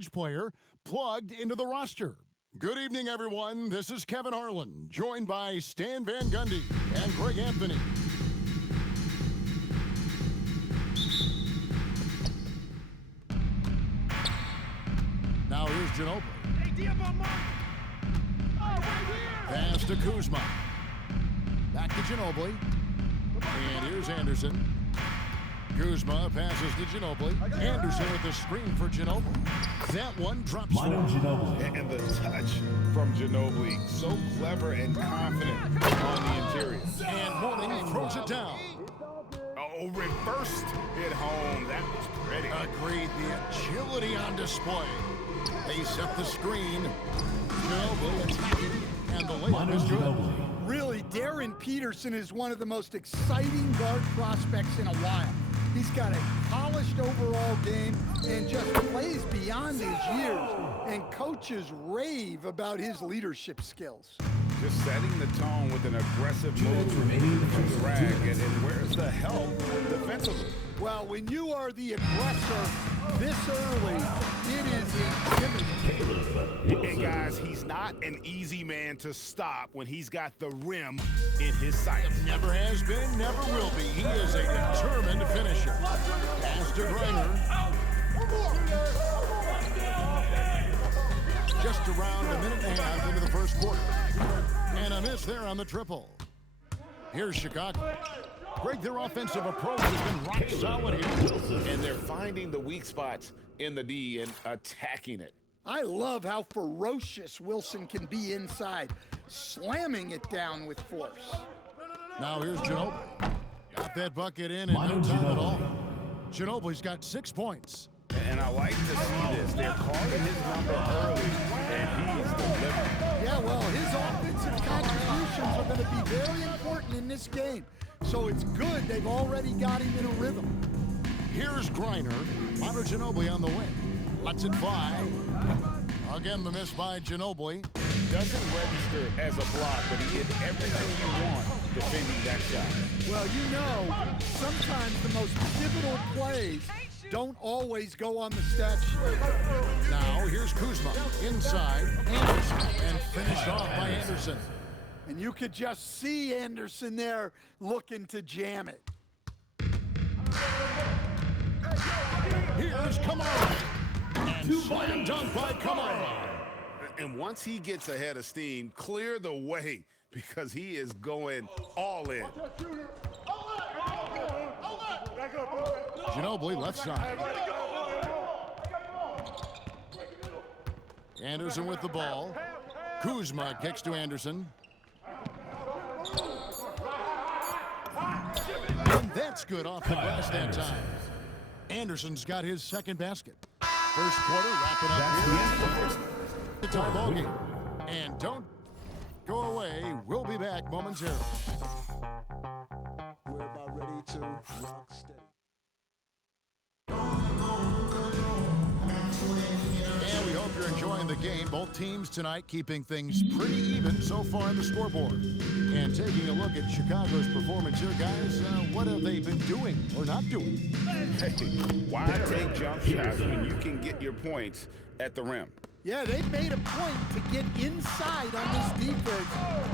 player plugged into the roster. Good evening, everyone. This is Kevin Harlan, joined by Stan Van Gundy and Greg Anthony. Now here's Ginobili. Pass to Kuzma. Back to Ginobili. And here's Anderson. Kuzma passes to Ginobili. Anderson with the screen for Ginobili. That one drops one. And the touch from Ginobili. So clever and confident on the interior. And Mourning throws it down. Oh, reversed it home. That was pretty. Agreed. The agility on display. They set the screen. Ginobili attacking. And the layup is good. Really, Darren Peterson is one of the most exciting guard prospects in a while. He's got a polished overall game and just plays beyond his years. And coaches rave about his leadership skills. Just setting the tone with an aggressive move to drag it. And where's the help defensively? Well, when you are the aggressor this early, it is intimidating. And guys, he's not an easy man to stop when he's got the rim in his sights. Never has been, never will be. He is a determined finisher. Pass to Griner. Just around a minute and a half into the first quarter. And a miss there on the triple. Here's Chicago. Greg, their offensive approach has been rock solid here. And they're finding the weak spots in the D and attacking it. I love how ferocious Wilson can be inside, slamming it down with force. Now here's Ginobili. Got that bucket in no time at all. Ginobili's got 6 points. And I like to see this. They're calling his number early, and he's delivering. Yeah, well, his offensive contributions are going to be very important in this game. So it's good they've already got him in a rhythm. Here's Griner. Manu Ginobili on the wing. Lets it fly. Again, the miss by Ginobili. Doesn't register as a block, but he did everything you want defending that shot. Well, you know, sometimes the most pivotal plays don't always go on the stat sheet. Now, here's Kuzma. Inside, Anderson. And finished off by Anderson. And you could just see Anderson there looking to jam it. Here's Kamara. And slam dunk by Kamara. And once he gets ahead of steam, clear the way because he is going all in. Ginobili left side. Anderson with the ball. Kuzma kicks to Anderson. And that's good off the glass that time. Anderson's got his second basket. First quarter, wrapping up here. The tie ball game. And don't go away. We'll be back momentarily. We're about ready to rock steady. And we hope you're enjoying the game. Both teams tonight keeping things pretty even so far on the scoreboard. And taking a look at Chicago's performance here, guys, what have they been doing or not doing? Hey, why take jump shots when you can get your points at the rim? Yeah, they've made a point to get inside on this defense,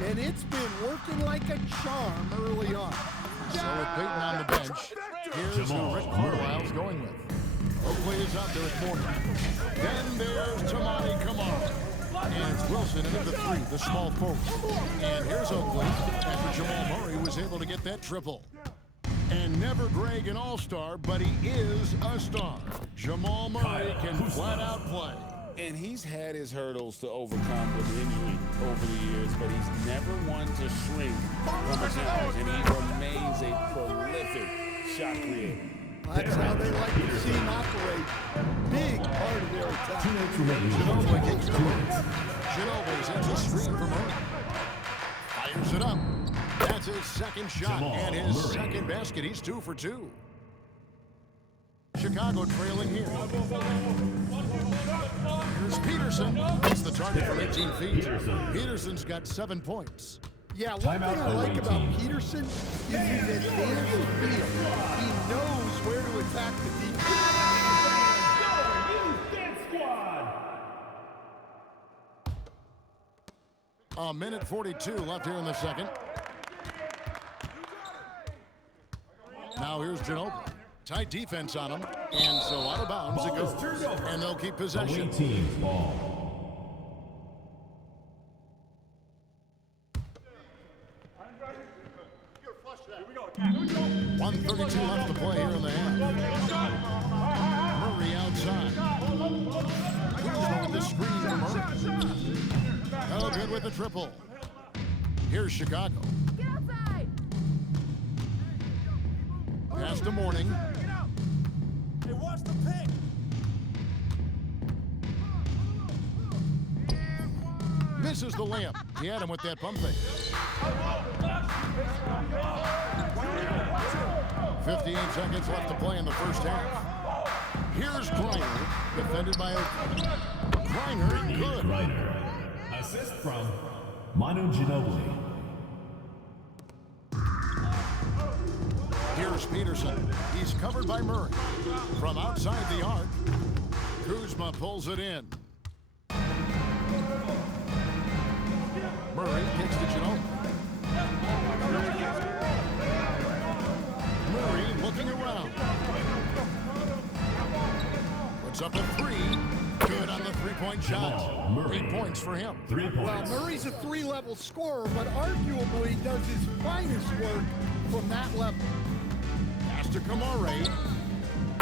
and it's been working like a charm early on. So with Peyton on the bench, here's who Rick Carlisle's going with. Oakley is out there with Mourning. Then there's Toumani Camara. And it's Wilson into the three, the small forward. And here's Oakley after Jamal Murray was able to get that triple. And never Greg an all-star, but he is a star. Jamal Murray can flat out play. And he's had his hurdles to overcome with injury over the years, but he's never one to shrink from a challenge, and he remains a prolific shot creator. That's how they like to see him operate. Big part of their attack. Ginobili kicks to Murray. Ginobili's into screen for Murray. Fires it up. That's his second shot and his second basket. He's 2 for 2. Chicago trailing here. Here's Peterson. It's the target from 18 feet. Peterson's got 7 points. Yeah, one thing I like about Peterson is his advanced feel. He knows where to attack the defense. A minute 42 left here in the second. Now here's Ginobili. Tight defense on him. And so out of bounds it goes. And they'll keep possession. Away team's ball. 1:32 left to play here in the half. Murray outside. Kuzma with the screen to Murray. Oh, good with the triple. Here's Chicago. Get outside! Pass to Mourning. Hey, watch the pick. Misses the layup. He had him with that pump fake. 58 seconds left to play in the first half. Here's Griner, defended by Oakland. Griner, good. Griner. Assist from Manu Ginobili. Here's Peterson. He's covered by Murray. From outside the arc, Kuzma pulls it in. Murray kicks to Ginobili. Murray looking around. Puts up a three. Good on the three-point shot. Murray. 8 points for him. 3 Well, points. Murray's a three-level scorer, but arguably does his finest work from that level. Pass to Kamare.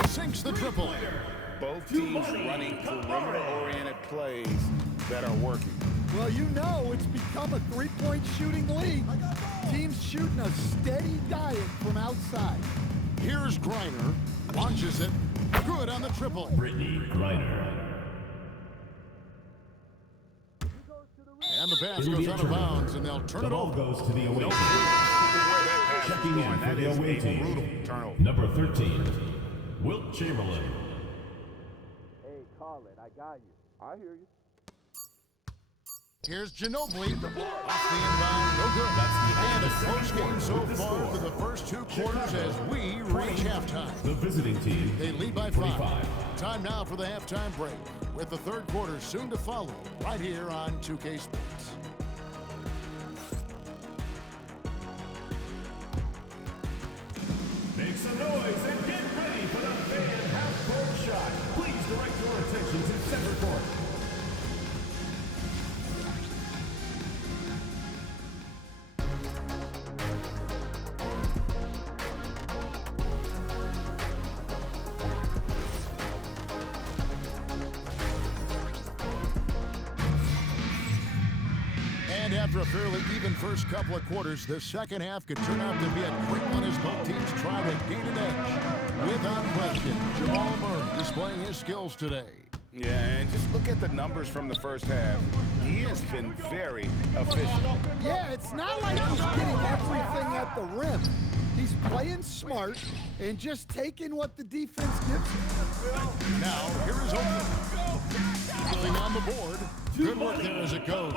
Sinks the triple. Both teams running perimeter-oriented plays that are working. Well, you know it's become a three-point shooting league. Teams shooting a steady diet from outside. Here's Griner. Launches it. Good on the triple. Brittany Griner. And the pass goes out of bounds, and they'll turn The it ball over. goes to the away team. Checking in for the away Brutal team. turnover. Number 13, Wilt Chamberlain. Hey, call it. I got you. I hear you. Here's Ginobili. Off the inbound, no good. That's the And a end of the close second game so quarter with the far score. for the first two quarters as we reach halftime. The visiting team, They lead by 5. Time now for the halftime break, with the third quarter soon to follow, right here on 2K Sports. Make some noise and get ready for the fan half-court shot. Please direct your attention to center court. And after a fairly even first couple of quarters, the second half could turn out to be a quick one as both teams try to gain an edge. Without question, Jamal Murray displaying his skills today. Yeah, and just look at the numbers from the first half. He has been very efficient. Yeah, it's not like he's getting everything at the rim. He's playing smart and just taking what the defense gives him. Now, here is Oakland. Going on the board. Good work there as it goes.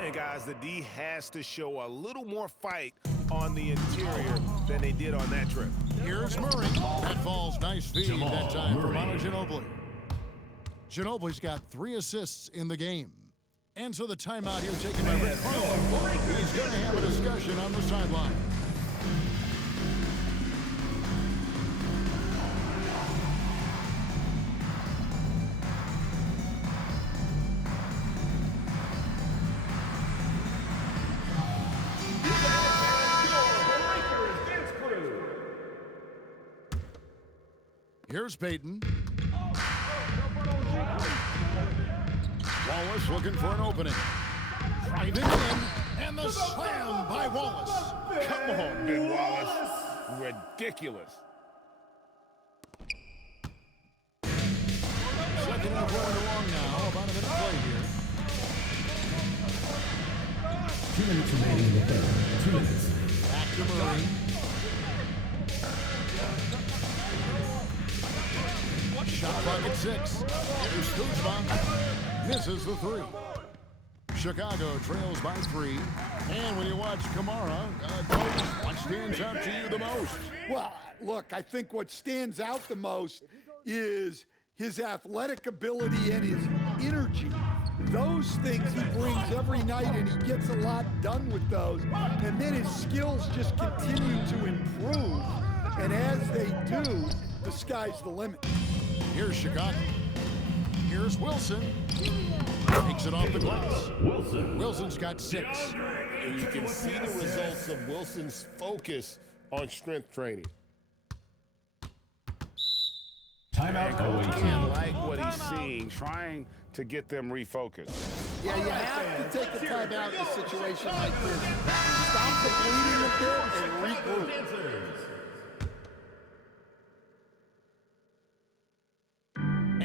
And guys, the D has to show a little more fight on the interior than they did on that trip. Here's Murray. That falls nice feed Jamal that time for Murray. Manu Ginobili. Ginobili's got 3 assists in the game. And so the timeout here taken by Rick Carlisle. He's going to have a discussion on the sideline. Here's Peyton. Wallace looking for an opening. Driving in, and the slam by Wallace. Come on, Ben Wallace. Ridiculous. Second and going along now. About a minute play here. 2 minutes remaining in the third. 2 minutes. Back to Murray. Shot clock at 6. Here's Kuzma. Misses the 3. Chicago trails by 3. And when you watch Kamara, Coach, what stands out to you the most? Well, look, I think what stands out the most is his athletic ability and his energy. Those things he brings every night, and he gets a lot done with those. And then his skills just continue to improve. And as they do, the sky's the limit. Here's Chicago. Here's Wilson. Takes it off the glass. Wilson's got 6. And you can see the results of Wilson's focus on strength training. Timeout Coach can't like what he's seeing, trying to get them refocused. Yeah, you have to take a timeout in a situation like this. Stop the bleeding a bit and regroup.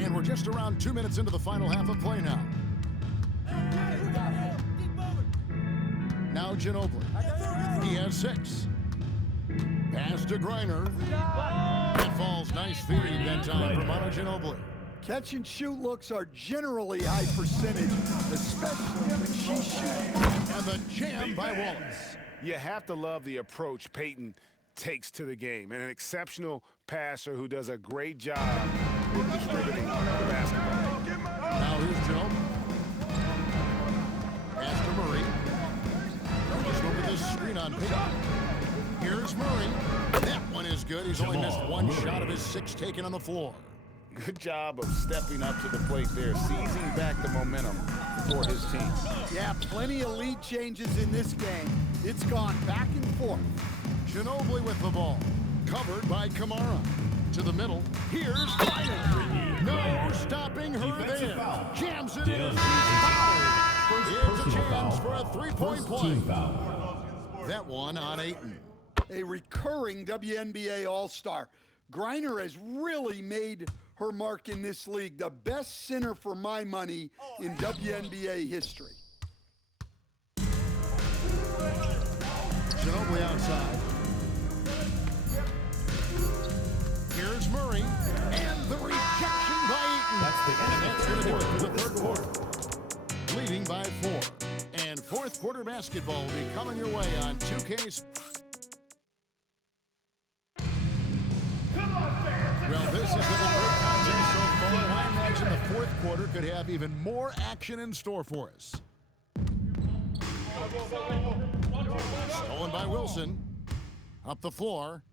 And we're just around 2 minutes into the final half of play now. Now Ginobili. He has 6. Pass to Griner. That falls. Nice feed that time from Manu Ginobili. Catch and shoot looks are generally high percentage, especially when she's shooting. And the jam by Wallace. You have to love the approach Peyton takes to the game, and an exceptional passer who does a great job with distributing the basketball. Now here's Ginobili. Pass to Murray. Just over this screen on Peyton. Here's Murray. That one is good. He's only missed 1 shot of his 6 taken on the floor. Good job of stepping up to the plate there, seizing back the momentum for his team. Yeah, plenty of lead changes in this game. It's gone back and forth. Ginobili with the ball. Covered by Kamara. To the middle. Here's Griner. No stopping her there. Jams it in. Here's a chance for a 3-point play. That one on Ayton. A recurring WNBA All-Star. Griner has really made her mark in this league. The best center for my money in WNBA history. Ginobili outside. Here's Murray. And the rejection by Ayton. That's going to do it for the third quarter. Leading by 4. And fourth quarter basketball will be coming your way on 2K's. Well, this has been a great contest so far. I imagine the fourth quarter could have even more action in store for us. Stolen by Wilson. Up the floor.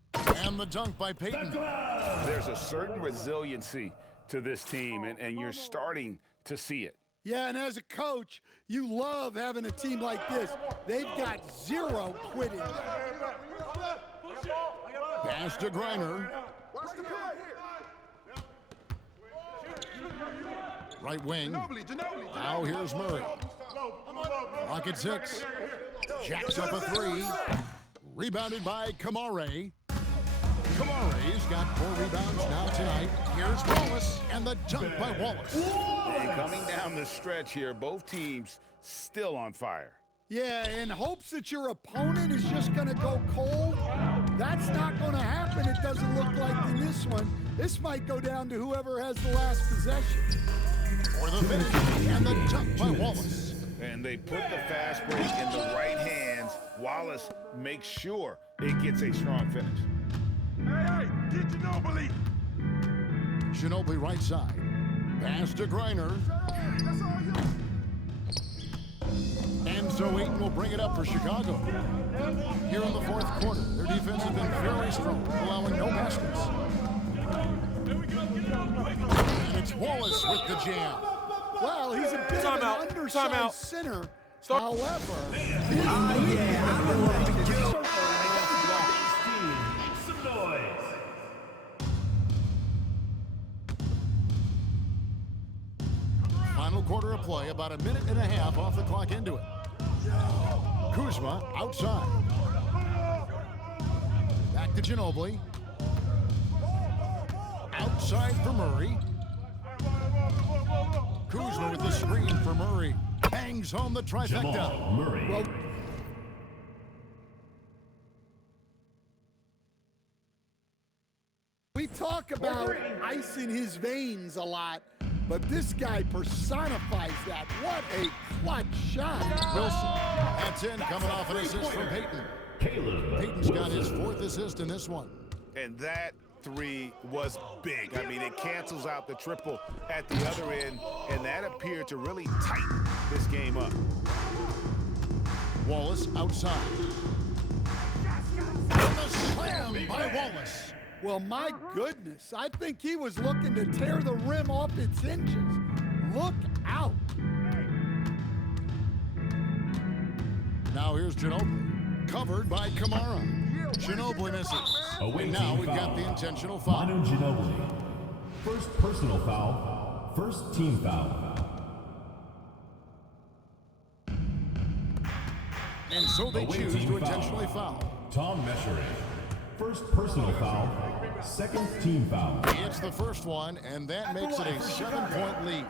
And the dunk by Peyton. There's a certain resiliency to this team, and you're starting to see it. Yeah, and as a coach, you love having a team like this. They've got 0 quitting. Pass to Griner. Right wing. Now here's Murray. Rocket 6. Jacks up a 3. Rebounded by Kamara. Kamare's got 4 rebounds now tonight. Here's Wallace, and the dunk by Wallace. And coming down the stretch here, both teams still on fire. Yeah, in hopes that your opponent is just going to go cold. That's not going to happen, it doesn't look like in this one. This might go down to whoever has the last possession. For the finish, and the dunk by Wallace. And they put the fast break in the right hands. Wallace makes sure it gets a strong finish. Hey, get Ginobili. Ginobili right side. Pass to Griner. And so Ayton will bring it up for Chicago. Here in the fourth quarter, their defense has been very strong, allowing no baskets. And it's Wallace with the jam. Well, he's a bit of an undersized center. However, final quarter of play, about a minute and a half off the clock into it. Kuzma outside. Back to Ginobili. Outside for Murray. Kuzma with the screen for Murray. Bangs home the trifecta. Jamal Murray. well, we talk about ice in his veins a lot, but this guy personifies that. What a clutch shot. Wilson. That's in, coming off an assist from Peyton. Peyton's got his 4th assist in this one. And that, three was big. I mean, it cancels out the triple at the other end, and that appeared to really tighten this game up. Wallace outside. And the slam by Wallace. Well, my goodness, I think he was looking to tear the rim off its hinges. Look out. Now here's Ginobili, covered by Kamara. Ginobili misses. And now we've got the intentional foul. Manu Ginobili. First personal foul. First team foul. And so they Away choose team to foul. intentionally foul. Tom Meschery. First personal foul. Second team foul. It's the first one, and that makes it a 7-point lead.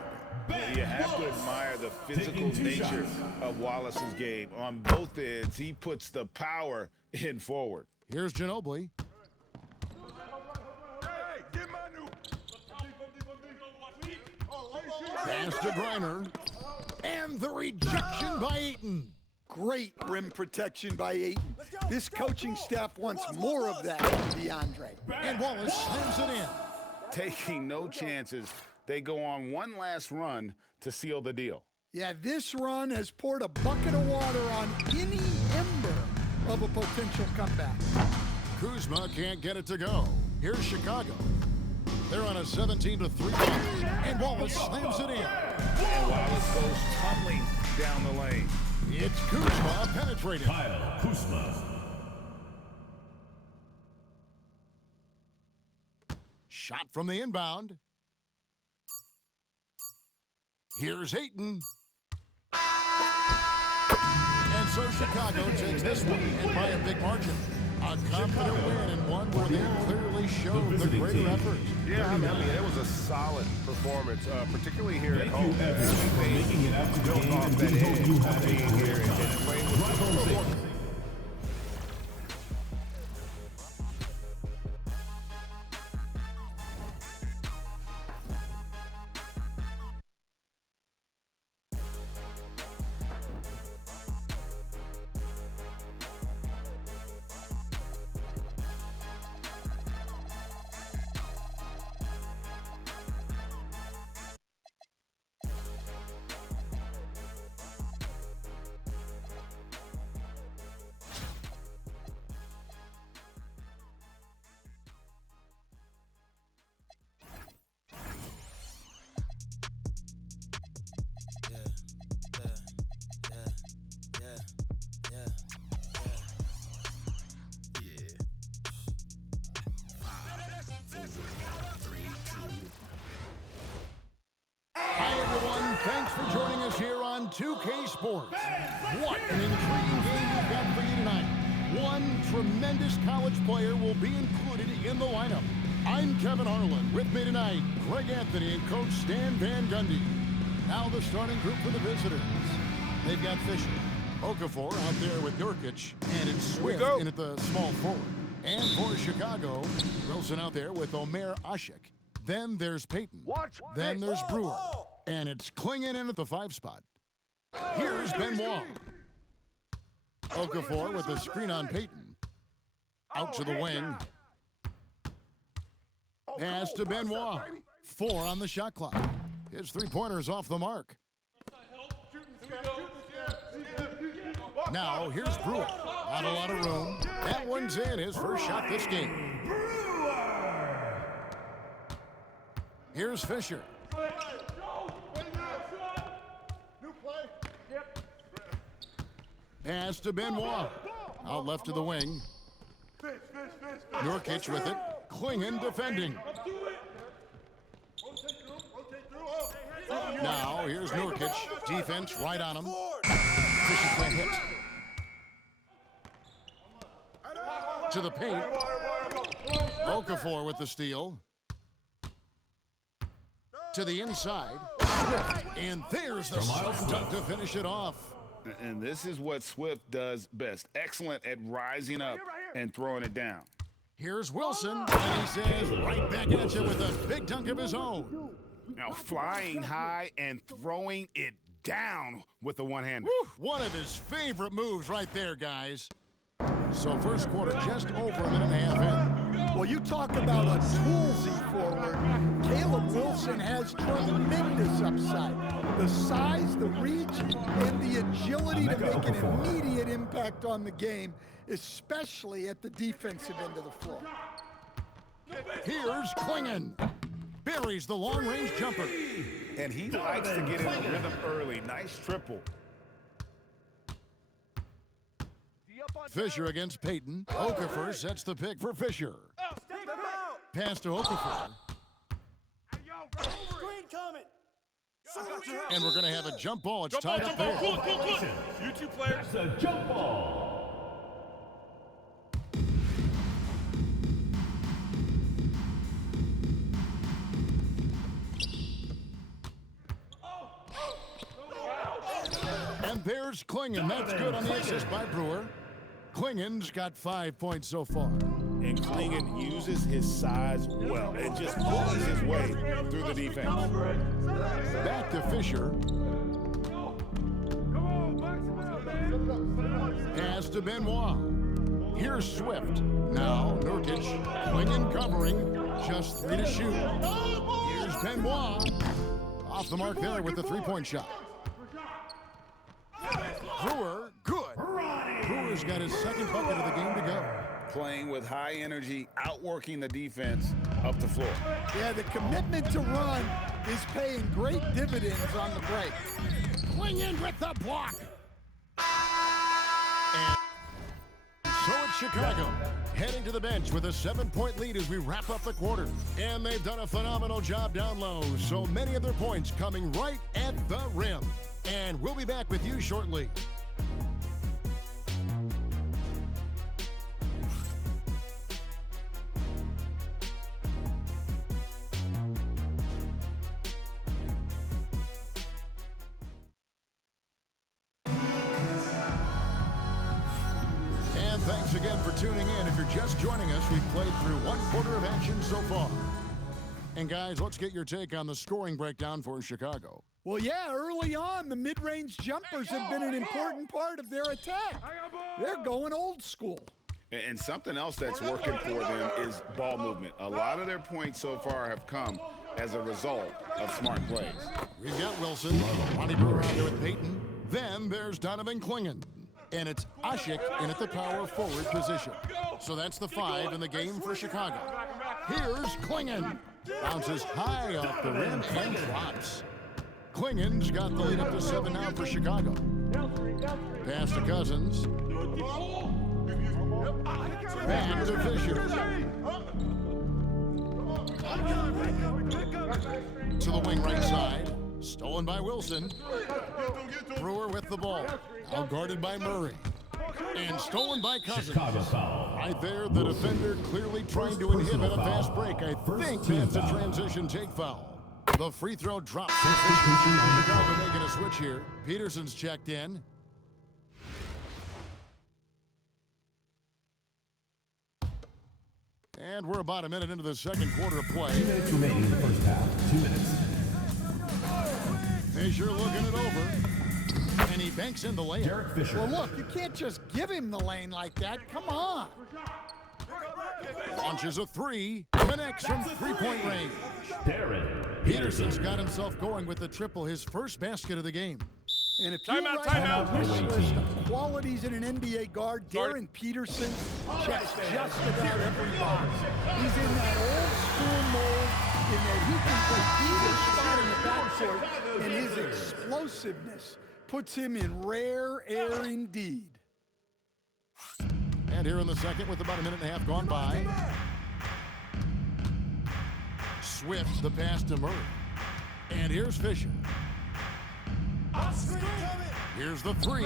You have to admire the physical Taking 2 nature shots. of Wallace's game. On both ends, he puts the power in forward. Here's Ginobili. Pass to Griner. And the rejection by Ayton. Great rim protection by Ayton. This coaching staff wants more of that from DeAndre. And Wallace slams it in. Taking no chances, they go on one last run to seal the deal. Yeah, this run has poured a bucket of water on any ember of a potential comeback. Kuzma can't get it to go. Here's Chicago. They're on a 17-3 run, and Wallace slams it in. And Wallace goes tumbling down the lane. It's Kuzma penetrating. Kyle Kuzma. Shot from the inbound. Here's Ayton. And so Chicago takes this one, and by a big margin. A confident win, and one where they clearly showed the visiting greater team. effort. Yeah, I mean, it was a solid performance, particularly here at Thank home. you, Evans, for making it out to the Built game, off and that we hope edge you of have a being great here and time. playing with Drive home safe. Hi, everyone. Thanks for joining us here on 2K Sports. What an intriguing game we've got for you tonight. One tremendous college player will be included in the lineup. I'm Kevin Harlan. With me tonight, Greg Anthony and Coach Stan Van Gundy. Now the starting group for the visitors. They've got Fisher, Okafor out there with Nurkic, and it's Swift in at the small forward. And for Chicago, Wilson out there with Omer Ashik. Then there's Peyton. Then there's Brewer. And it's Klingon in at the 5 spot. Here's Benoit. Okafor with the screen on Peyton. Out to the wing. Pass to Benoit. 4 on the shot clock. His 3-pointer's off the mark. Now here's Brewer. Not a lot of room. That one's in. His first shot this game. Here's Fisher. Pass to Benoit. Out left to the wing. Nurkic with it. Klingon defending. Now here's Nurkic. Defense right on him. Fisher can't hit. To the paint. Okafor with the steal. To the inside. Swift. And there's the slam dunk to finish it off. And this is what Swift does best. Excellent at rising up and throwing it down. Here's Wilson, and he says right back at you with a big dunk of his own. Now flying high and throwing it down with the one-hander. One of his favorite moves right there, guys. So first quarter just over a minute and a half in. Well, you talk about a toolsy forward. Caleb Wilson has tremendous upside. The size, the reach, and the agility to make an immediate impact on the game, especially at the defensive end of the floor. Here's Klingon. Buries the long-range jumper. And he likes to get in the rhythm early. Nice triple. Fisher against Payton. Okafor sets the pick for Fisher. Pass to Okafor. And we're going to have a jump ball. It's tied up there. You two players. That's a jump ball. And there's Klingon. That's good on the assist by Brewer. Klingon's got 5 points so far. And Klingon uses his size well and just pulls his way through the defense. Back to Fisher. Pass to Benoit. Here's Swift. Now Nurkic. Klingon covering. Just 3 to shoot. Here's Benoit. Off the mark there with the three-point shot. Brewer, good. Brewer's got his second bucket of the game to go. Playing with high energy, outworking the defense up the floor. Yeah, the commitment to run is paying great dividends on the break. Klingon with the block. And so it's Chicago heading to the bench with a 7-point lead as we wrap up the quarter. And they've done a phenomenal job down low. So many of their points coming right at the rim. And we'll be back with you shortly. And thanks again for tuning in. If you're just joining us, we've played through 1 quarter of action so far. And guys, let's get your take on the scoring breakdown for Chicago. Well, yeah, early on, the mid-range jumpers have been an important part of their attack. They're going old school. And something else that's working for them is ball movement. A lot of their points so far have come as a result of smart plays. We've got Wilson, Ronnie Brewer out there with Payton. Then there's Donovan Klingon. And it's Ashik in at the power forward position. So that's the 5 in the game for Chicago. Here's Klingon. Bounces high off the rim and drops. Klingon's got the lead up to 7 now for Chicago. Pass to Cousins. Back to Fisher. To the wing right side. Stolen by Wilson. Brewer with the ball. Now guarded by Murray. And stolen by Cousins. Right there, the defender clearly trying to inhibit a fast break. I think that's a transition take foul. The free throw drops. Chicago making a switch here. Peterson's checked in. And we're about a minute into the second quarter of play. 2 minutes remaining in the first half. 2 minutes. Fisher looking it over. And he banks in the layup. Derek Fisher. Well, look, you can't just give him the lane like that. Come on. Launches a 3. Connects from three-point range. Darren Peterson's got himself going with the triple, his first basket of the game. And if you write down a wish list of qualities in an NBA guard, Darren Peterson checks just about every box. He's in that old school mold in that he can play either spot in the backcourt, and his explosiveness puts him in rare air indeed. And here in the second with about a minute and a half gone by. Swift, the pass to Murray. And here's Fisher. Here's the 3.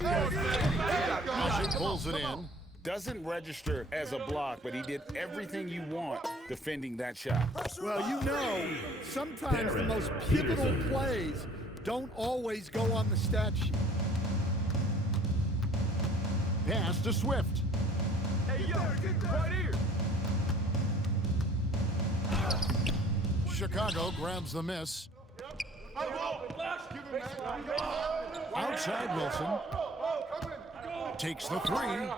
Ashik pulls it in. Doesn't register as a block, but he did everything you want defending that shot. Well, you know, sometimes the most pivotal plays don't always go on the stat sheet. Pass to Swift. Chicago grabs the miss. Outside Wilson. Takes the three.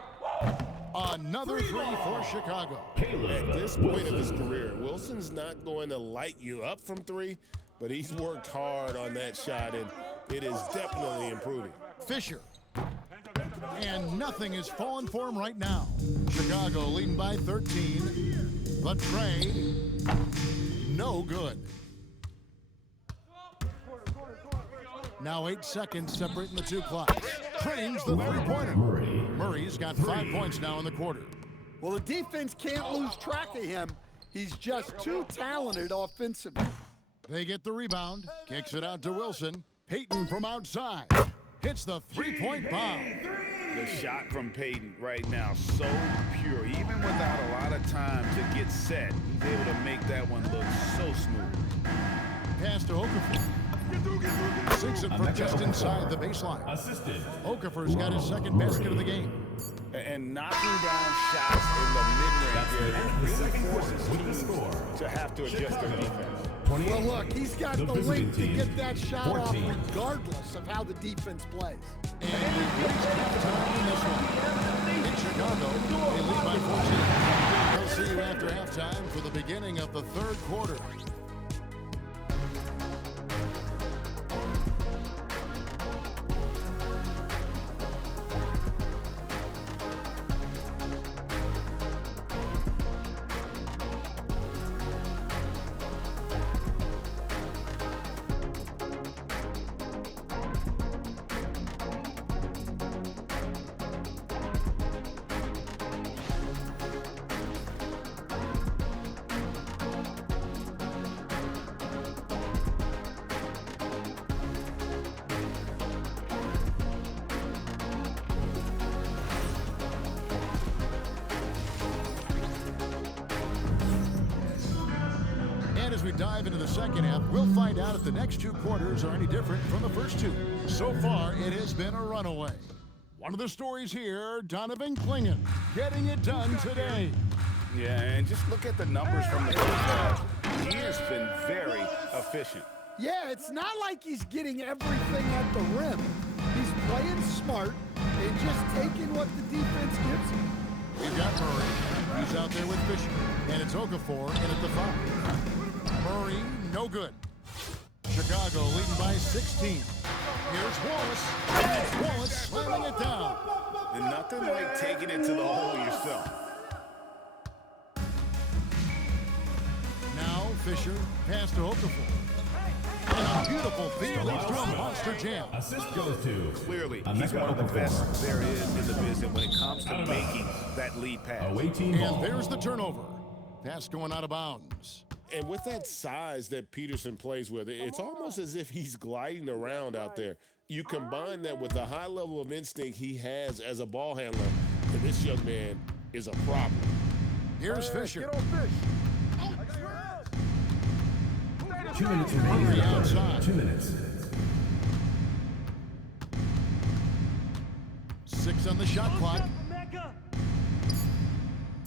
Another three for Chicago. At this point of his career, Wilson's not going to light you up from three, but he's worked hard on that shot, and it is definitely improving. Fisher. And nothing is falling for him right now. Chicago leading by 13. The tray. No good. Now 8 seconds separating the two clocks. Trains the three-pointer. Murray's got 5 points now in the quarter. Well, the defense can't lose track of him. He's just too talented offensively. They get the rebound. Kicks it out to Wilson. Payton from outside. Hits the three-point bomb. The shot from Payton right now, so pure. Even without a lot of time to get set, he's able to make that one look so smooth. Pass to Okafor. Sinks it from just inside the baseline. Assisted. Okafor's got his second basket of the game. And knocking down shots in the mid-range area The second really quarter forces with the teams score. to have to adjust their defense. 28. Well, look, he's got the visiting length to team, get that shot 14. off regardless of how the defense plays. And we've reached halftime in this one. In Chicago, they lead by 14. We'll see you after halftime for the beginning of the third quarter. As we dive into the second half, we'll find out if the next two quarters are any different from the first two. So far, it has been a runaway. One of the stories here, Donovan Clingan getting it done today. Yeah, and just look at the numbers from the first half. He has been very efficient. Yeah, it's not like he's getting everything at the rim. He's playing smart and just taking what the defense gives him. We've got Murray. He's out there with Fisher. And it's Okafor in at the foul. Murray, no good. Chicago leading by 16. Here's Wallace. And it's Wallace slamming it down. And nothing like taking it to the hole yourself. Now Fisher, pass to Okafor. And a beautiful feed leads to a monster jam. Assist goes to Clearly, he's Emeka one of the Okafor. best there is in the business when it comes to making that lead pass. Away team And ball. there's the turnover. Pass going out of bounds. And with that size that Peterson plays with, it's almost as if he's gliding around out there. You combine that with the high level of instinct he has as a ball handler, and this young man is a problem. Here's Fisher. 2 minutes remaining in the outside. quarter. 2 minutes. 6 on the shot clock.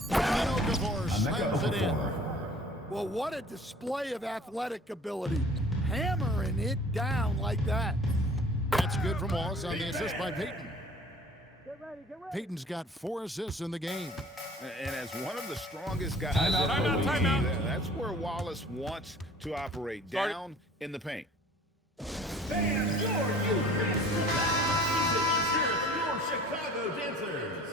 And Okafor slams it in. Well, what a display of athletic ability. Hammering it down like that. That's good from Wallace on the assist by Payton. Payton's got 4 assists in the game. And as one of the strongest guys Timeout, in the league, timeout. that's where Wallace wants to operate, down in the paint. Fans, your youth dance tonight. Cheer your Chicago dancers.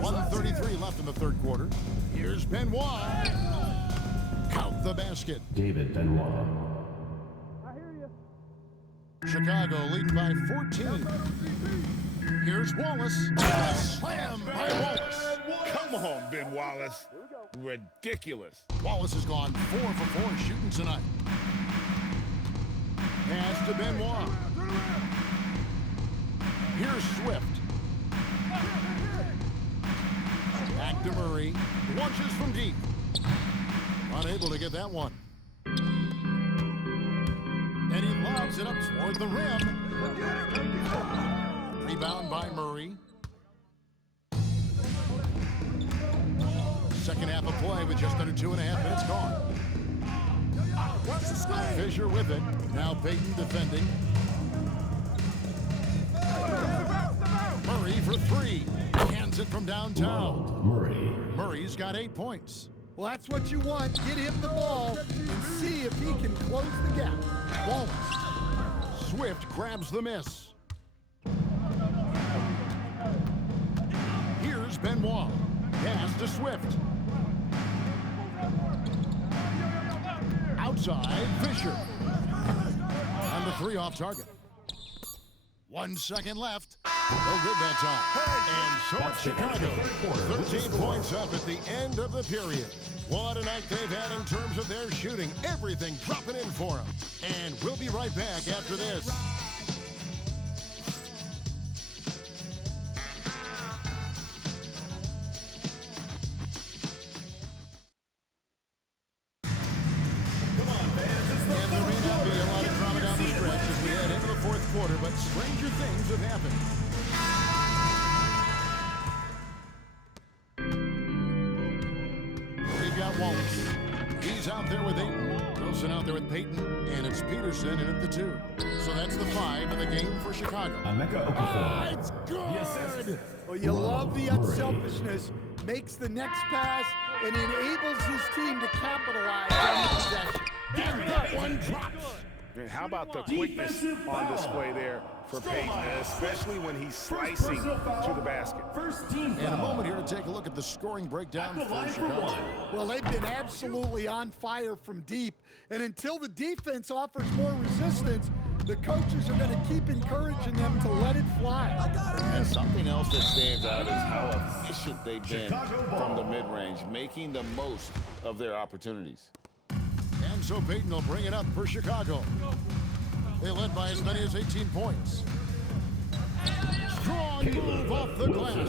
.133 left in the third quarter. Here's Benoit. Count the basket. David Benoit. Chicago leading by 14. Here's Wallace. Slam by Wallace. Come on, Ben Wallace. Ridiculous. Wallace has gone 4 for 4 shooting tonight. Pass to Benoit. Here's Swift. Back to Murray. Launches from deep. Unable to get that one. Lobs it up toward the rim. Rebound by Murray. Second half of play with just under 2.5 minutes gone. Fisher with it. Now Payton defending. Murray for three. Hands it from downtown. Murray's got 8 points. Well, that's what you want. Get him the ball and see if he can close the gap. Wallace. Swift grabs the miss. Here's Benoit. Pass to Swift. Outside, Fisher. And the three off target. 1 second left. No good that time. And so it's Chicago. 13 points up at the end of the period. What a night they've had in terms of their shooting. Everything dropping in for them. And we'll be right back after this. Quarter, but stranger things have happened. We've got Wallace. He's out there with Ayton. Wilson out there with Payton, and it's Peterson in at the 2. So that's the 5 in the game for Chicago. It's good! Well, you love the unselfishness. Makes the next pass and enables his team to capitalize on the possession. And that one drops. And how about the quickness on display there for Payton, especially when he's slicing to the basket. And a moment here to take a look at the scoring breakdown for Chicago. Well, they've been absolutely on fire from deep. And until the defense offers more resistance, the coaches are going to keep encouraging them to let it fly. And something else that stands out is how efficient they've been from the mid-range, making the most of their opportunities. And so Payton will bring it up for Chicago. They led by as many as 18 points. Strong move off the glass.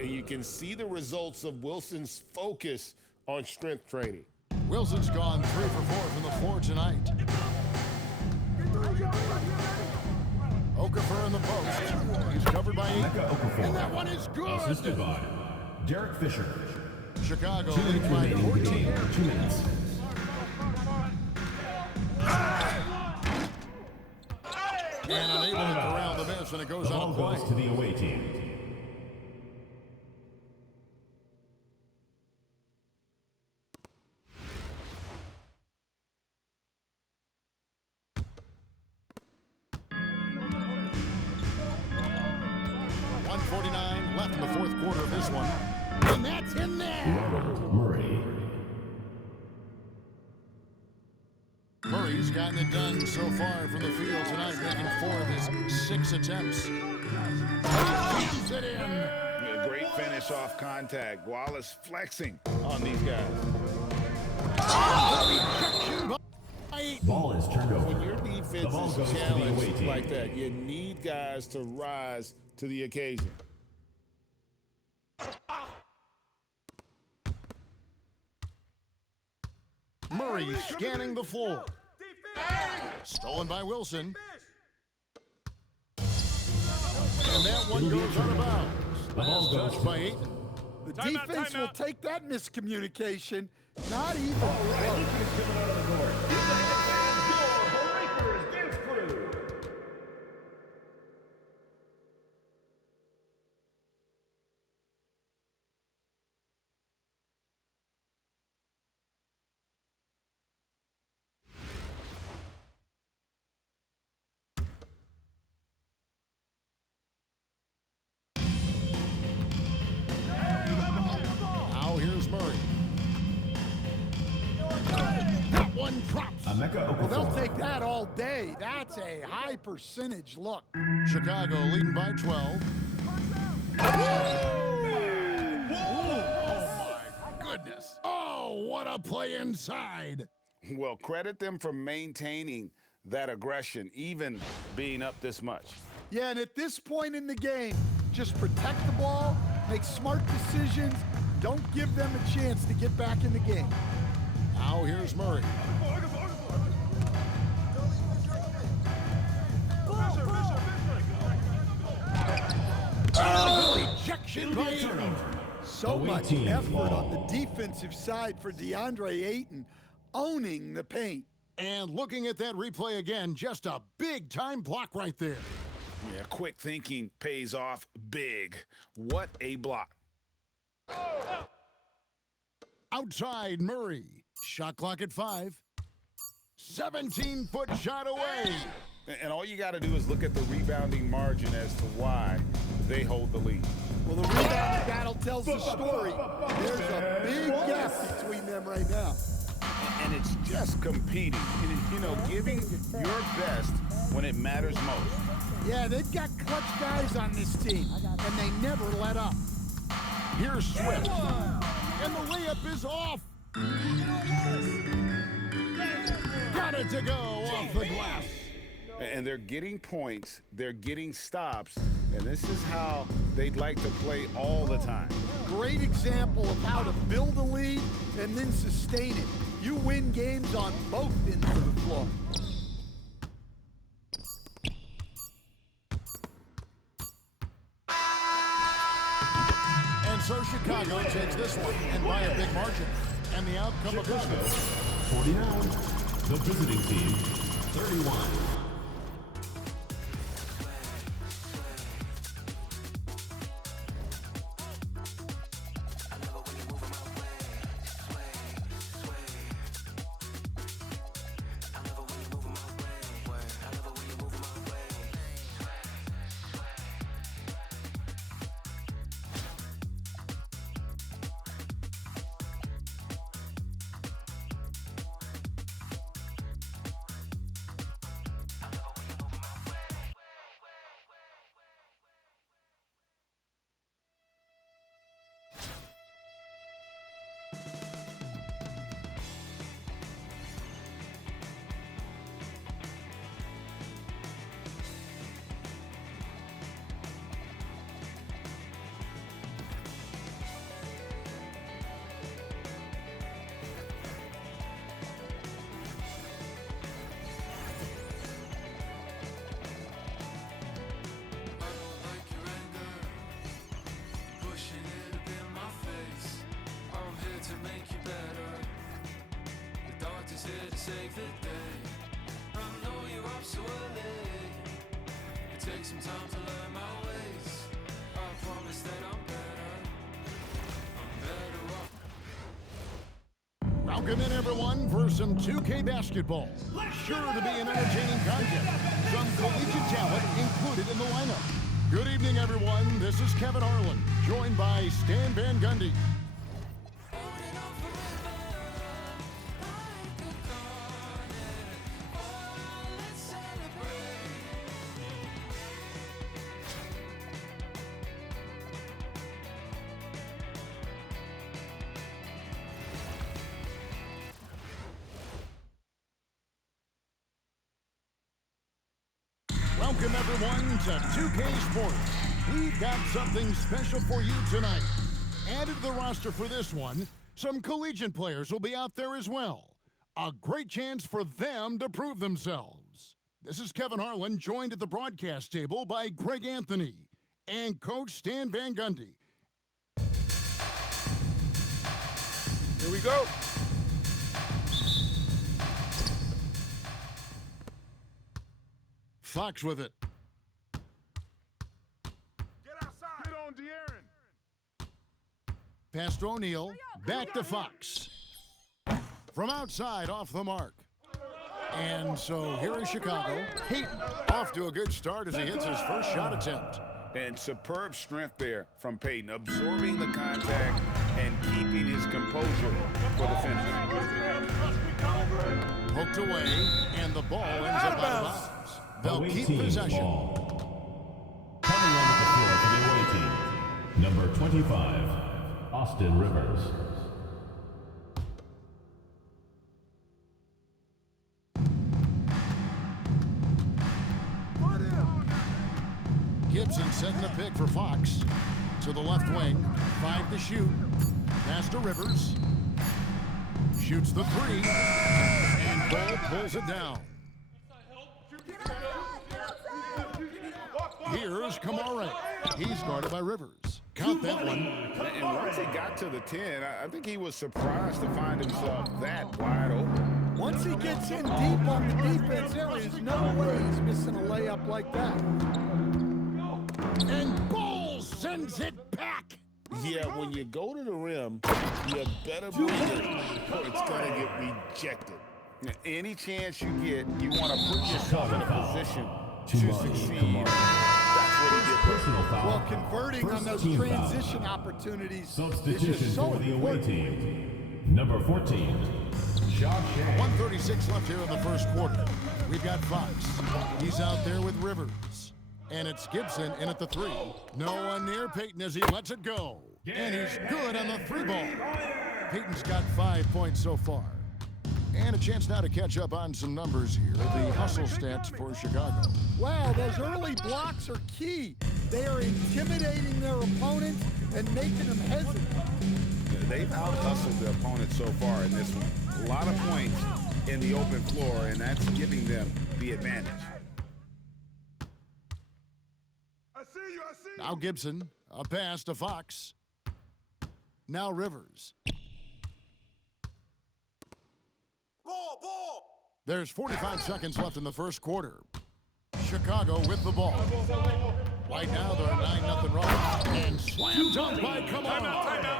And you can see the results of Wilson's focus on strength training. Wilson's gone 3 for 4 from the floor tonight. Okafor in the post. He's covered by 8. And that one is good. Assisted by Derek Fisher. Chicago leads by 14. 2 minutes. And unable to corral the miss, and it goes out of Ball play. goes to the away team. .149 left in the fourth quarter of this one. And that's in there. Robert Murray. Murray's gotten it done so far from the field tonight, making 4 of his 6 attempts. Keeps it in. A great finish off contact. Wallace flexing on these guys. Ball is turned over. When your The defense ball is goes to the away challenged team. like that, you need guys to rise to the occasion. Murray scanning the floor. Stolen by Wilson. And that one goes out of bounds. Last touch by Ayton. The defense will take that miscommunication. Not even close. Now here's Murray. That one drops. Emeka Well, they'll Okafor. take that all day. That's a high percentage look. Chicago leading by 12. Goodness. Oh, what a play inside. Well, credit them for maintaining that aggression, even being up this much. Yeah, and at this point in the game, just protect the ball, make smart decisions, don't give them a chance to get back in the game. Now here's Murray. Ejection by Ayton. So much effort on the defensive side for DeAndre Ayton, owning the paint. And looking at that replay again, just a big-time block right there. Yeah, quick thinking pays off big. What a block. Outside Murray. Shot clock at 5. 17-foot shot away. And all you got to do is look at the rebounding margin as to why they hold the lead. Well, the rebounding battle tells the story. There's a big gap between them right now. And it's just competing, you know, giving your best when it matters most. Yeah, they've got clutch guys on this team, and they never let up. Here's Swift. And the layup is off. Got it to go off the glass. And they're getting points, they're getting stops, and this is how they'd like to play all the time. Great example of how to build a lead and then sustain it. You win games on both ends of the floor. And so Chicago takes this one, and by a big margin. And the outcome of this one. 49. The visiting team, 31. Save the day. I know you're up so early. It takes some time to learn my ways. I promise that I'm better. Welcome in, everyone, for some 2K basketball. Sure to be an entertaining contest. Some collegiate talent included in the lineup. Good evening, everyone. This is Kevin Harlan, joined by Stan Van Gundy. Welcome, everyone, to 2K Sports. We've got something special for you tonight. Added to the roster for this one, some collegiate players will be out there as well. A great chance for them to prove themselves. This is Kevin Harlan, joined at the broadcast table by Greg Anthony and Coach Stan Van Gundy. Here we go. Fox with it. Get outside. Get on De'Aaron. Pass to O'Neal. Back to Fox. From outside, off the mark. And so here is Chicago. Peyton off to a good start as he hits his first shot attempt. And superb strength there from Peyton, absorbing the contact and keeping his composure for the finish. Poked away, and the ball ends up out of bounds. They'll keep possession. Ball. Coming onto the floor for the away team, number 25, Austin Rivers. Gibson setting the pick for Fox. To the left wing, 5 to shoot. Pass to Rivers. Shoots the 3, and Ball pulls it down. Here's Here's Kamara. He's guarded by Rivers. Count that one. And once he got to the 10, I think he was surprised to find himself that wide open. Once he gets in deep on the defense, there is no way he's missing a layup like that. And Bowles sends it back. Yeah, when you go to the rim, you better believe it or it's going to get rejected. Any chance you get, you want to put yourself in a position to Tumani succeed. Kamara. That's what he did. Personal foul. Well, converting on those First team foul. transition opportunities is Substitution just so for the away important. team. Number 14, Josh Shea. 1:36 left here in the first quarter. We've got Fox. He's out there with Rivers. And it's Gibson in at the 3. No one near Peyton as he lets it go. And he's good on the 3 ball. Peyton's got 5 points so far. And a chance now to catch up on some numbers here. The hustle stats for Chicago. Wow, those early blocks are key. They are intimidating their opponents and making them hesitant. They've out-hustled the opponent so far in this one. A lot of points in the open floor, and that's giving them the advantage. Now Gibson, a pass to Fox. Now Rivers. There's 45 seconds left in the first quarter. Chicago with the ball. Right now they're 9-0 wrong. And slam dunk by Kamara.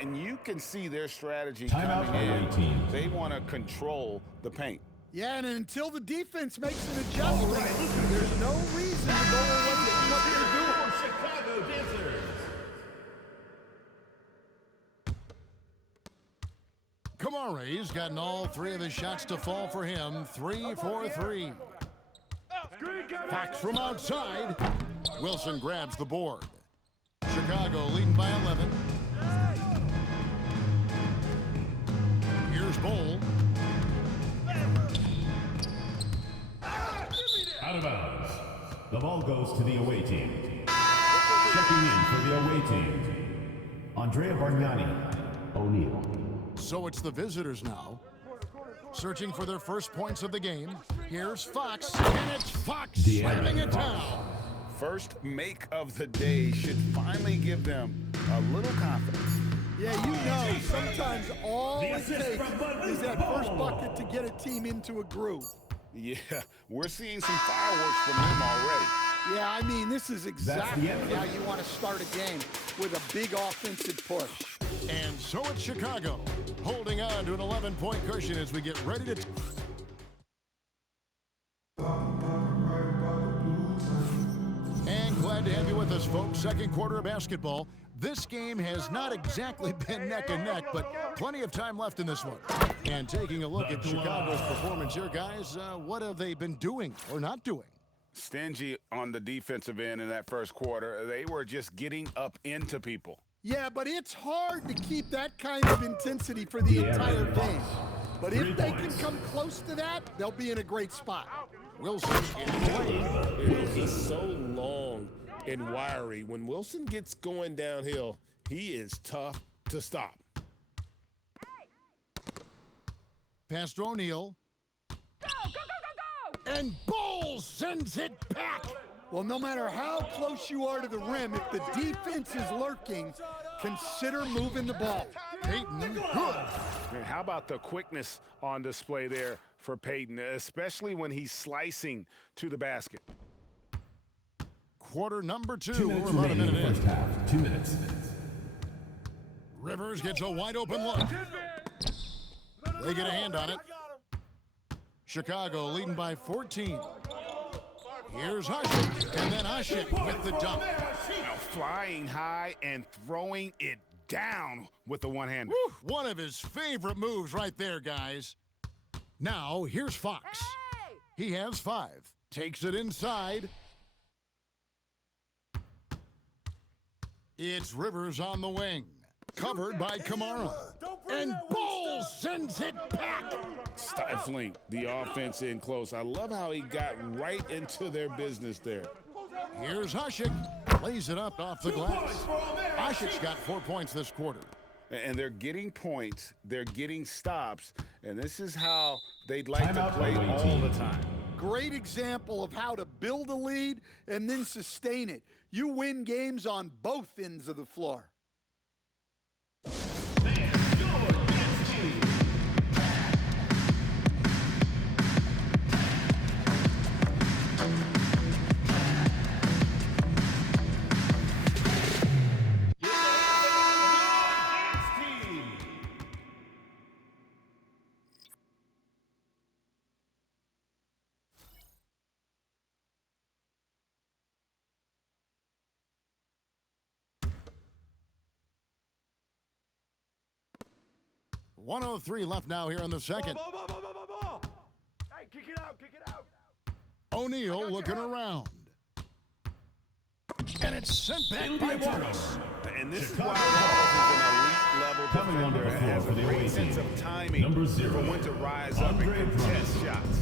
And you can see their strategy Timeout coming away in. team. They want to control the paint. Yeah, and until the defense makes an adjustment, there's no reason to go away from what they're doing. Chicago Dancers. Kamara's gotten all 3 of his shots to fall for him. 3 for 3. Fox from outside. Wilson grabs the board. Chicago leading by 11. Here's Bowl. Out of bounds. The ball goes to the away team. Checking in for the away team, Andrea Bargnani O'Neal. So it's the visitors now. Searching for their first points of the game. Here's Fox, and it's Fox slamming it down. First make of the day should finally give them a little confidence. Yeah, you know, sometimes all it takes is that first bucket to get a team into a groove. Yeah, we're seeing some fireworks from him already. Yeah, I mean, this is exactly end. how you want to start a game, with a big offensive push. And so it's Chicago, holding on to an 11-point cushion as we get ready to... And glad to have you with us, folks. Second quarter of basketball. This game has not exactly been neck and neck, but plenty of time left in this one. And taking a look at Chicago's performance here, guys, what have they been doing or not doing? Stingy on the defensive end in that first quarter. They were just getting up into people. Yeah, but it's hard to keep that kind of intensity for the entire game. But if they can come close to that, they'll be in a great spot. Wilson in play. He's so long and wiry. When Wilson gets going downhill, he is tough to stop. Pass to O'Neal. And Bowles sends it back. Well, no matter how close you are to the rim, if the defense is lurking, consider moving the ball. Peyton, good. And how about the quickness on display there for Peyton, especially when he's slicing to the basket. Quarter number 2. 2 We're minutes about a remaining in minute the in. first half. 2 minutes. Rivers gets a wide open look. They get a hand on it. Chicago leading by 14. Here's Ashik, and then Ashik with the dunk. Now flying high and throwing it down with the one-hander. One of his favorite moves right there, guys. Now, here's Fox. He has 5. Takes it inside. It's Rivers on the wing. Covered by Kamara. And Bowles sends it back. Stifling the offense in close. I love how he got right into their business there. Here's Ashik. Lays it up off the glass. Ashik's got 4 points this quarter. And they're getting points, they're getting stops, and this is how they'd like to Timeout play away all team. the time. great example of how to build a lead and then sustain it. You win games on both ends of the floor. .103 left now here in the second. Hey, kick it out, kick it out. O'Neal looking around. And it's sent back by Wallace. And this is why Wallace is an elite level Coming onto defender the and floor has for a the great away sense team. of timing Number 0, for when to rise up and Andre contest Drummond. shots.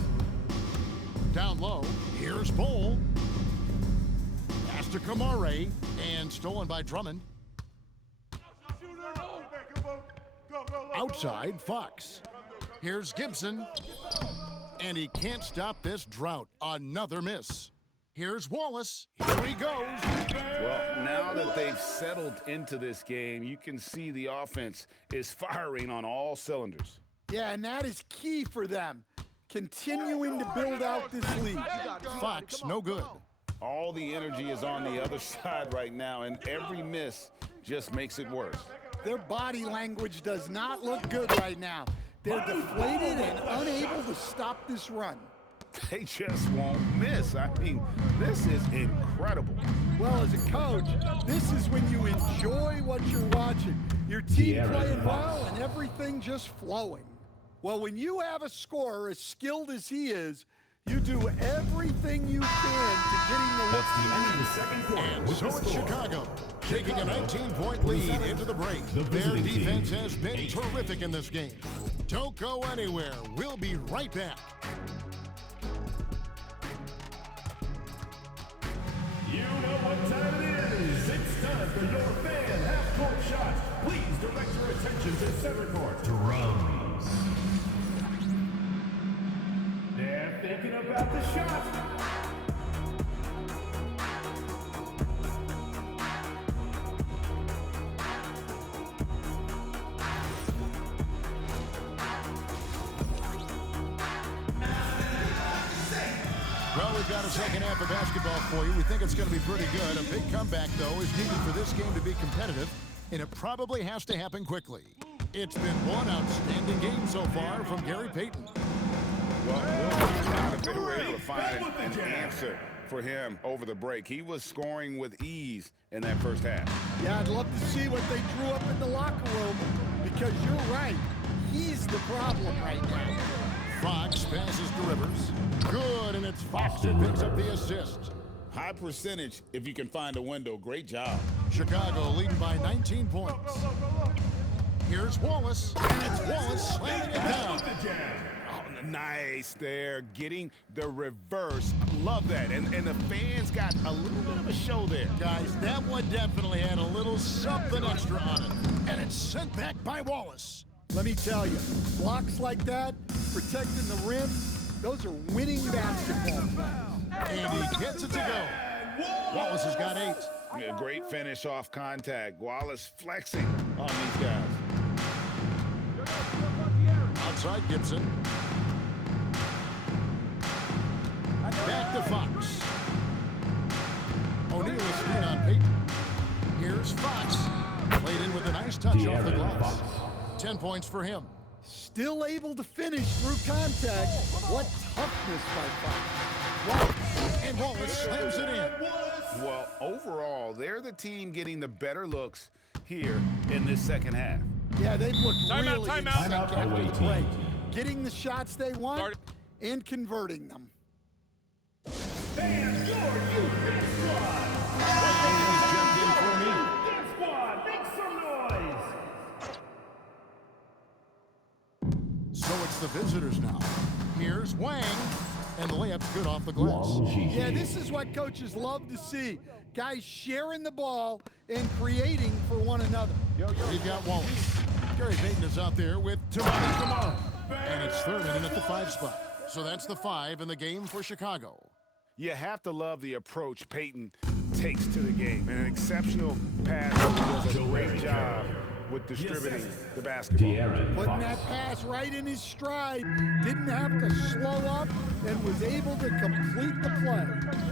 Down low, here's Bull. Pass to Kamare, and stolen by Drummond. Outside, Fox. Here's Gibson. And he can't stop this drought. Another miss. Here's Wallace. Here he goes. Well, now that they've settled into this game, you can see the offense is firing on all cylinders. Yeah, and that is key for them, continuing to build out this lead. Fox, no good. All the energy is on the other side right now, and every miss just makes it worse. Their body language does not look good right now. They're deflated and unable to stop this run. They just won't miss. I mean, this is incredible. Well, as a coach, this is when you enjoy what you're watching. Your team De'Aaron playing Fox. well and everything just flowing. Well, when you have a scorer as skilled as he is, you do everything you can to getting the That's the end of the second quarter. And with so the it's score. Chicago, taking a 19-point lead into the break. The Their visiting team, defense has been 8. terrific in this game. Don't go anywhere. We'll be right back. You know what time it is. It's time for your fan half-court shot. Please direct your attention to center court. Drums. They're thinking about the shot. Well, we've got a second half of basketball for you. We think it's going to be pretty good. A big comeback, though, is needed for this game to be competitive, and it probably has to happen quickly. It's been one outstanding game so far from Gary Payton. Well, they were able to find an answer for him over the break. He was scoring with ease in that first half. Yeah, I'd love to see what they drew up in the locker room because you're right. He's the problem right now. Fox passes to Rivers. Good, and it's Fox who picks up the assist. High percentage if you can find a window. Great job. Chicago leading by 19 points. Here's Wallace, and it's Wallace slamming it down. Oh, nice there, getting the reverse. Love that. And the fans got a little bit of a show there. Guys, that one definitely had a little something extra on it. And it's sent back by Wallace. Let me tell you, blocks like that, protecting the rim, those are winning basketball plays. And he gets it to go. Wallace has got 8. Yeah, great finish off contact. Wallace flexing on these guys. Outside Gibson. Back to Fox. O'Neal is screen on Payton. Here's Fox. Played in with a nice touch off the De'Aaron glass. Fox. 10 points for him. Still able to finish through contact. What toughness by Fox. And Wallace slams it in. Well, overall, they're the team getting the better looks here in this second half. Yeah, they've looked really in sync Timeout, after away the team. break. Getting the shots they want and converting them. And your youth dance squad. He's jumped in for me. Dance squad, make some noise. So it's the visitors now. Here's Wang. And the layup's good off the glass. Yeah, this is what coaches love to see. Guys sharing the ball and creating for one another. You've got Wallace. Gary Payton is out there with Tamani Kamara. And it's third and in at the 5 spot. So that's the 5 in the game for Chicago. You have to love the approach Peyton takes to the game. And an exceptional pass who does a great job with distributing the basketball. De'Aaron Putting Fox. that pass right in his stride. Didn't have to slow up and was able to complete the play.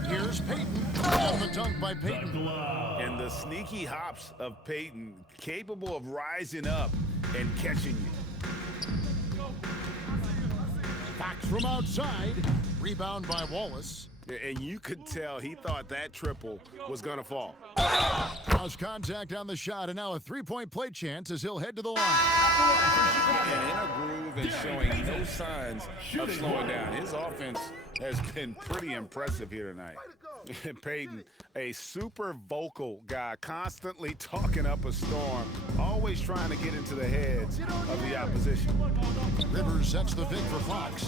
Here's Peyton. And the dunk by Peyton. And the sneaky hops of Peyton, capable of rising up and catching you. Fox from outside. Rebound by Wallace. And you could tell he thought that triple was going to fall. Draws contact on the shot, and now a three-point play chance as he'll head to the line. And in a groove and showing no signs of slowing down. His offense has been pretty impressive here tonight. Peyton, a super vocal guy, constantly talking up a storm, always trying to get into the heads of the opposition. Rivers sets the pick for Fox.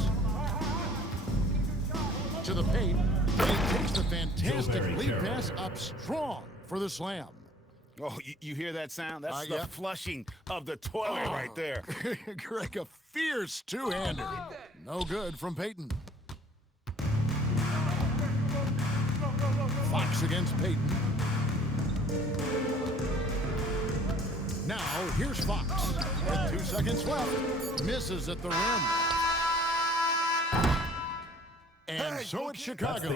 To the paint, and he takes the fantastic lead pass up strong for the slam. Oh, you hear that sound? That's the yeah. flushing of the toilet right there. Greg, a fierce two-hander. No good from Peyton. Fox against Peyton. Now, here's Fox. With 2 seconds left, misses at the rim. And so it's Chicago,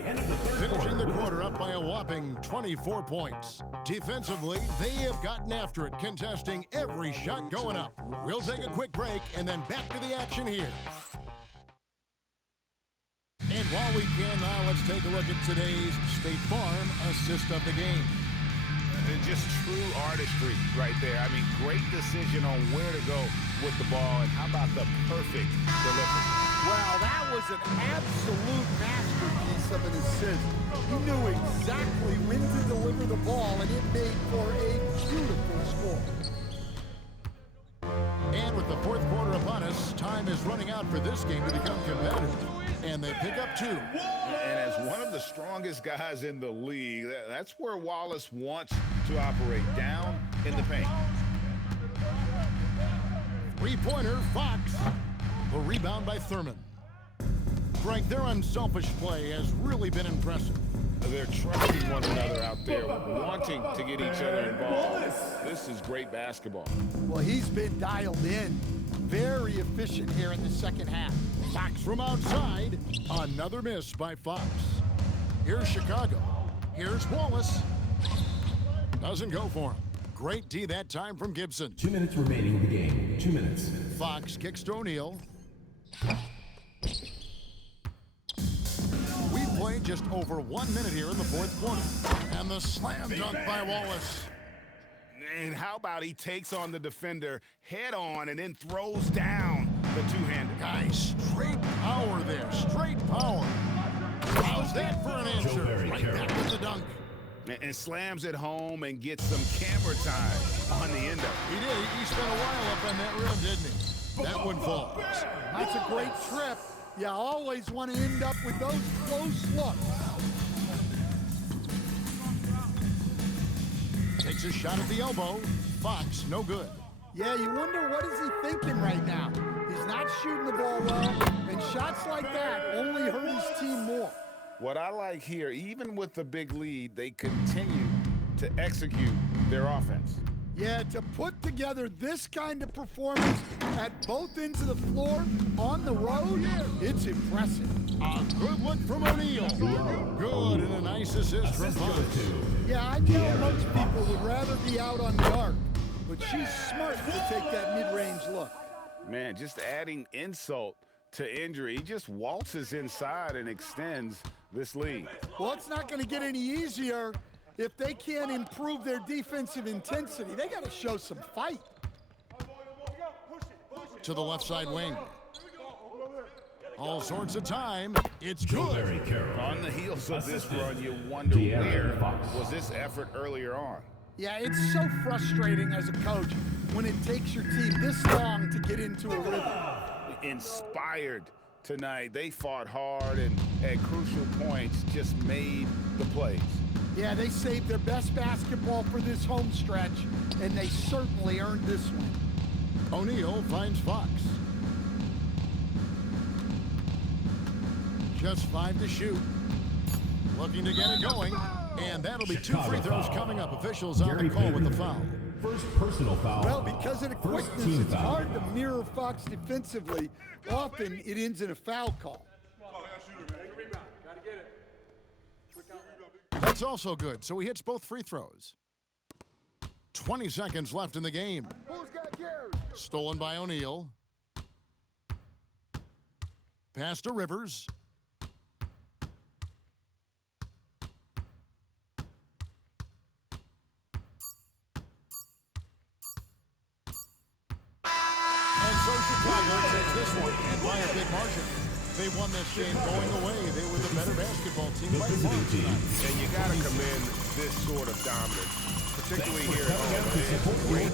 finishing the quarter up by a whopping 24 points. Defensively, they have gotten after it, contesting every shot going up. We'll take a quick break and then back to the action here. And while we can now, let's take a look at today's State Farm assist of the game. And just true artistry right there. I mean, great decision on where to go with the ball, and how about the perfect delivery? Wow, that was an absolute masterpiece of an assist. He knew exactly when to deliver the ball, and it made for a beautiful score. And with the fourth quarter upon us, time is running out for this game to become competitive. And they pick up 2. And as one of the strongest guys in the league, that's where Wallace wants to operate, down in the paint. Three-pointer, Fox. The rebound by Thurman. Frank, their unselfish play has really been impressive. They're trusting one another out there, wanting to get each other involved. This is great basketball. Well, he's been dialed in. Very efficient here in the second half. Fox from outside. Another miss by Fox. Here's Chicago. Here's Wallace. Doesn't go for him. Great D that time from Gibson. 2 minutes remaining in the game. 2 minutes. Fox kicks to O'Neal. We played just over 1 minute here in the fourth quarter. And the slam dunk by Wallace. And how about he takes on the defender head on and then throws down the two-handed. Guys, straight power there. Straight power. How's that for an answer? Right back with the dunk. And slams it home and gets some camera time on the end of it. He did. He spent a while up on that rim, didn't he? That one falls. That's a great trip. You always want to end up with those close looks. Takes a shot at the elbow. Fox, no good. Yeah, you wonder what is he thinking right now. He's not shooting the ball well, and shots like that only hurt his team more. What I like here, even with the big lead, they continue to execute their offense. Yeah, to put together this kind of performance at both ends of the floor on the road, it's impressive. A good look from O'Neal. Good, and a nice assist from Fox. Yeah, I know most people would rather be out on the arc, but she's smart to take that mid-range look. Man, just adding insult to injury. He just waltzes inside and extends this lead. Well, it's not going to get any easier if they can't improve their defensive intensity. They got to show some fight. To the left side wing. All sorts of time. It's good. Very careful. On the heels of this run, you wonder where was this effort earlier on. Yeah, it's so frustrating as a coach when it takes your team this long to get into a rhythm. Inspired tonight. They fought hard and at crucial points just made the plays. Yeah, they saved their best basketball for this home stretch, and they certainly earned this one. O'Neal finds Fox. Just 5 to shoot. Looking to get it going. And that'll be 2 free throws coming up. Officials on the call with the foul. First personal foul. Well, because of the First quickness, team it's foul. hard to mirror Fox defensively. Often it ends in a foul call. That's also good. So he hits both free throws. 20 seconds left in the game. Stolen by O'Neal. Pass to Rivers. And so Chicago takes this one and by a big margin. They won this game going away. They were the better basketball team by far tonight. And you got to commend this sort of dominance, particularly here at home. It's great